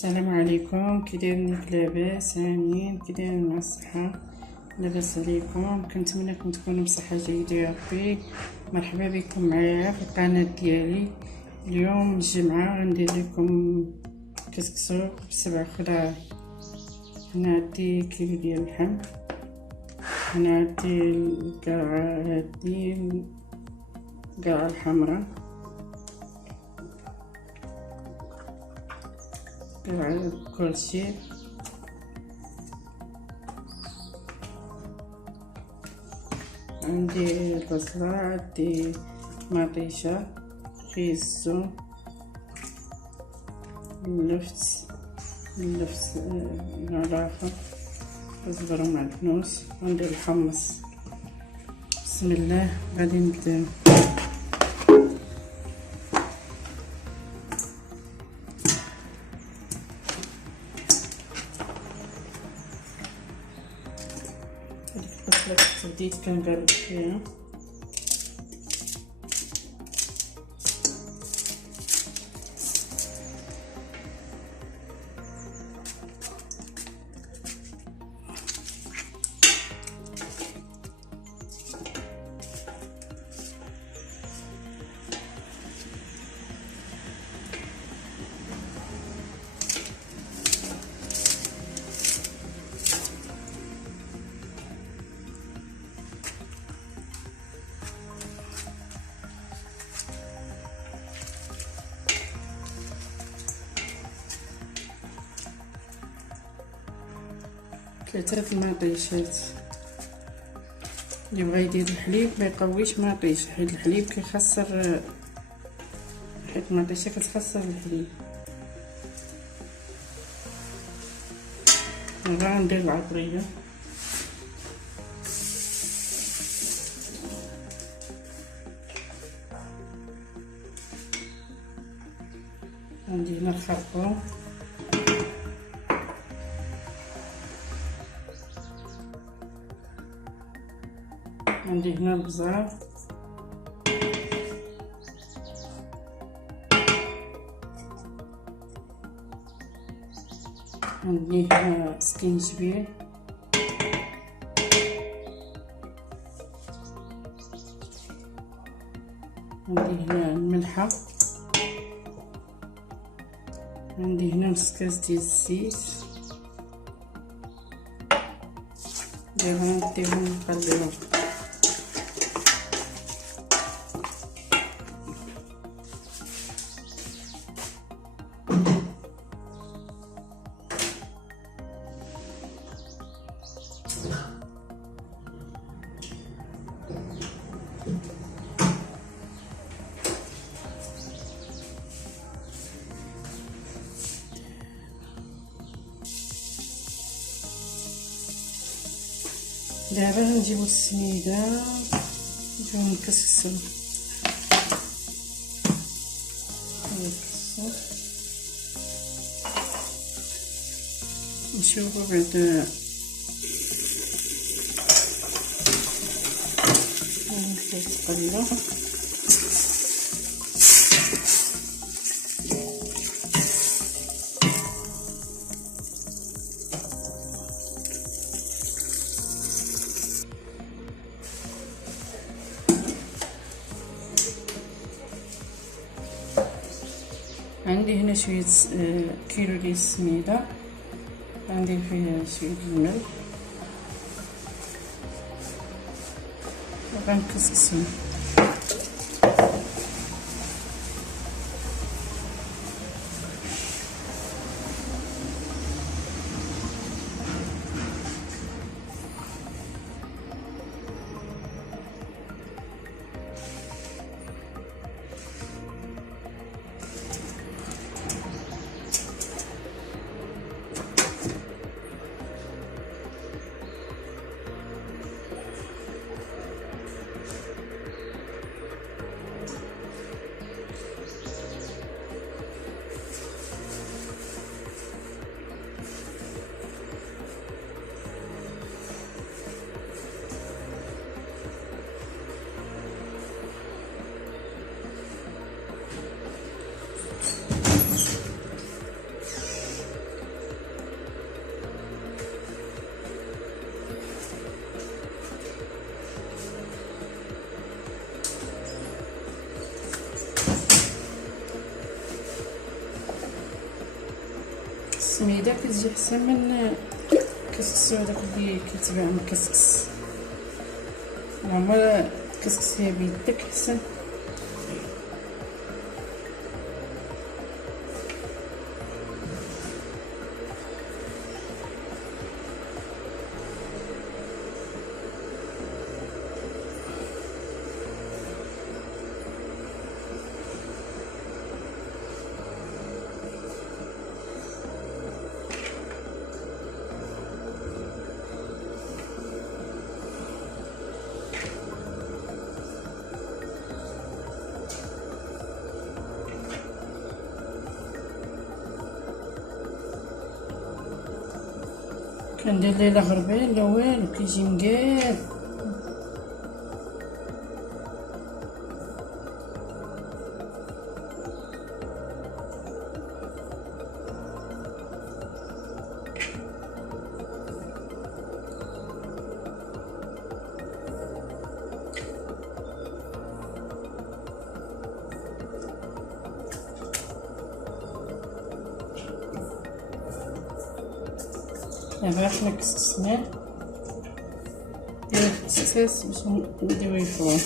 السلام عليكم، كي دايرين؟ لاباس؟ هانيين؟ كي دايرين مع الصحه؟ لاباس عليكم؟ كنتمنىكم تكونوا بصحه جيده يا ربي. مرحبا بكم معايا في القناه ديالي. اليوم الجمعه غندير لكم كسكسو ب7 خضار. هنا عندي كيلو ديال اللحم، هنا عندي القرعه، هادي القرعه الحمراء، قرعه كلشي، عندي البصلة، عندي مطيشة، خيزو، اللفت العرافة، كزبرة ومعدنوس، عندي الحمص. بسم الله غادي نبداو. هذيك البصلة كنت بديت كنقرب فيها، ثلاثة المطيشات. اللي بغى يدير الحليب ما يقويش مطيش، حيت الحليب كيخسر، حيت المطيشه كتخسر الحليب. غندير العطريه، عندي هنا الخرقوم، عندي هنا البزار، عندي هنا سكينجبير، عندي هنا الملحة، عندي هنا نص كاس ديال الزيت. دابا نديهم نقلبهم. دابا نجيبو السميده نجيو نكسكسو، نشوفو بعد نقلبو. عندي هنا شويه كيلو ديال السميده، عندي فيه شويه الملح، وغنكسكسو. السميده كتجي احسن من الكسكس هذاك اللي كيتباع من الكسكس. هما الكسكس هي بيدك احسن. كندير ليه لا غربال لا والو، كيجي مقاد. دابا حنا كسكسناه الكسكس باش نديوه يفرون.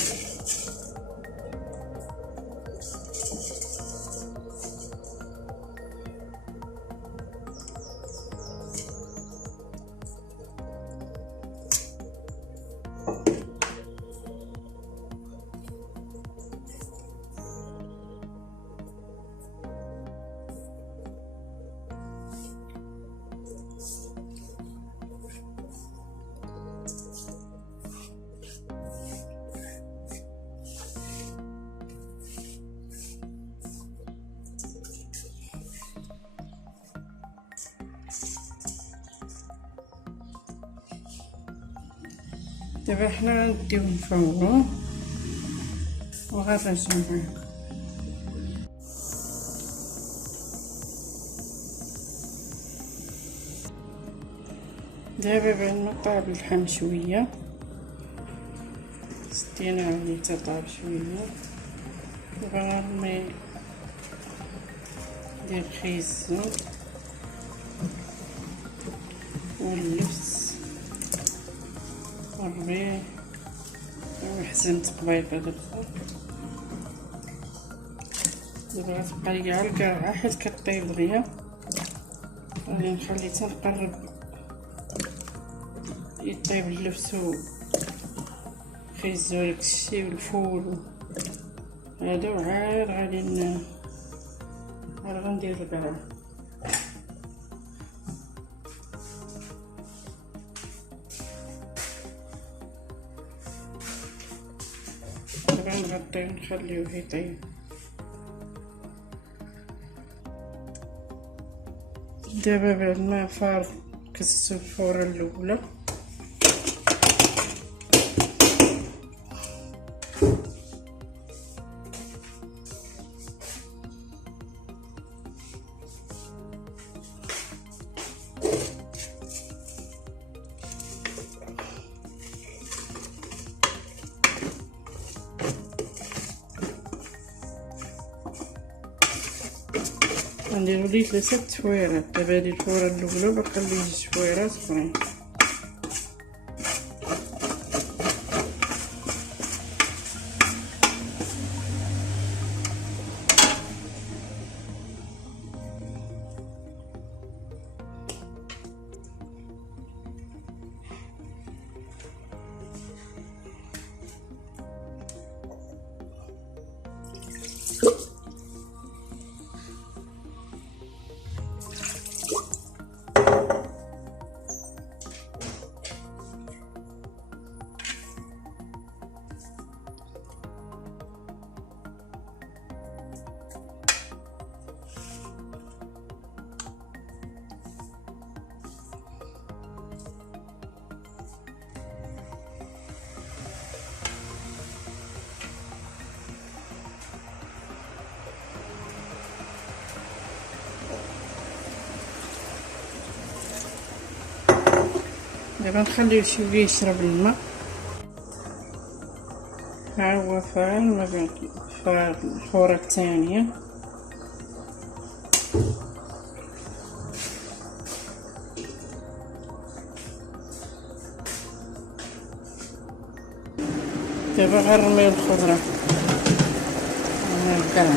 دابا حنا نديو نفورو وغنرجعو معاكم. دابا بعد ما طاب اللحم شويه سدينا عليه حتى طاب شويه، غنرمي ندير الخيزو واللبس والربيع وحزمت قبيبه دابا. دابا غتبقى لي على الكرعه حيت كطيب دغيا، غادي نخلي حتى نقرب يطيب اللبس وخيزو داكشي والفول هذا، وعاد غادي غندير الكرعه. دابا نغطيه ونخليوه يطيب. دابا بعد ما فار كسسو الفوره الاولى غنديرو ليه 3 تفويرات. دابا هادي الفوره الاولى باقا لي 2 تفويرات اخرين. دابا نخليو شويه يشرب الماء. ها هو فار ما بين الفوره الثانيه. دابا غنرميو الخضره كاع.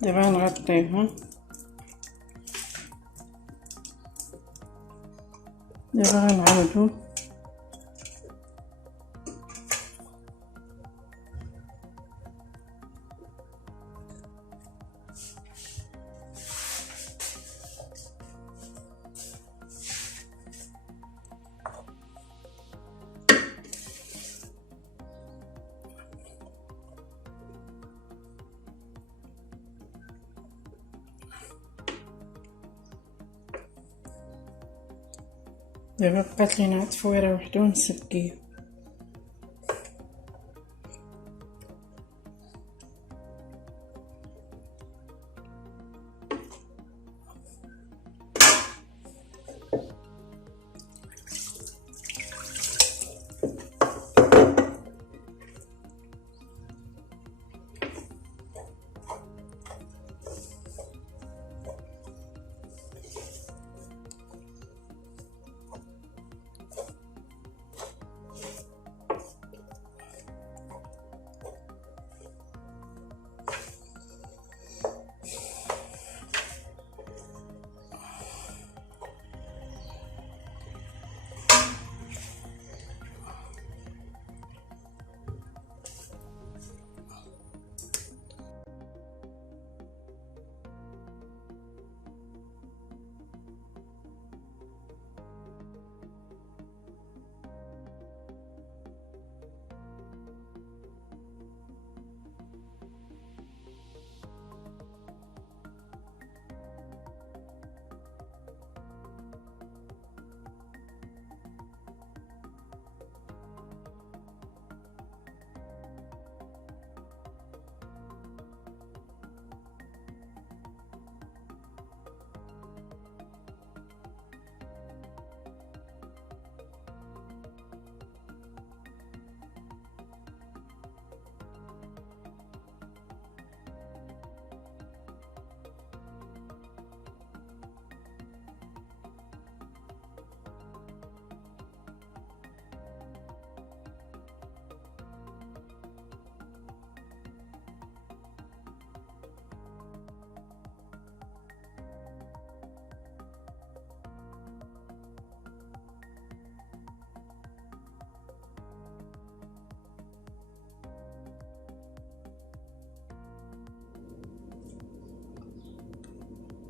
دابا نغطيها، دابا غنعاودو دابا بقات لينا تفويره وحده ونسكيه.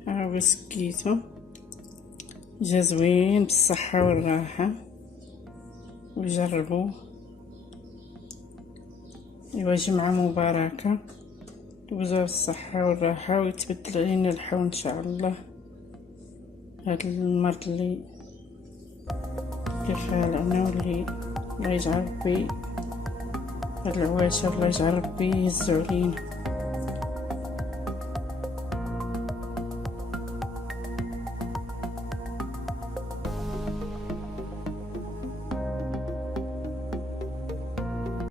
ها هو سكيتو، جا زوين بالصحة والراحة، وجربوه. ايوا جمعة مباركة، دوزوها بالصحة والراحة ويتبدل علينا الحول ان شاء الله. هاد المرض اللي خالعنا واللي الله يجعل ربي، هاد العواشر الله يجعل ربي يهزو علينا.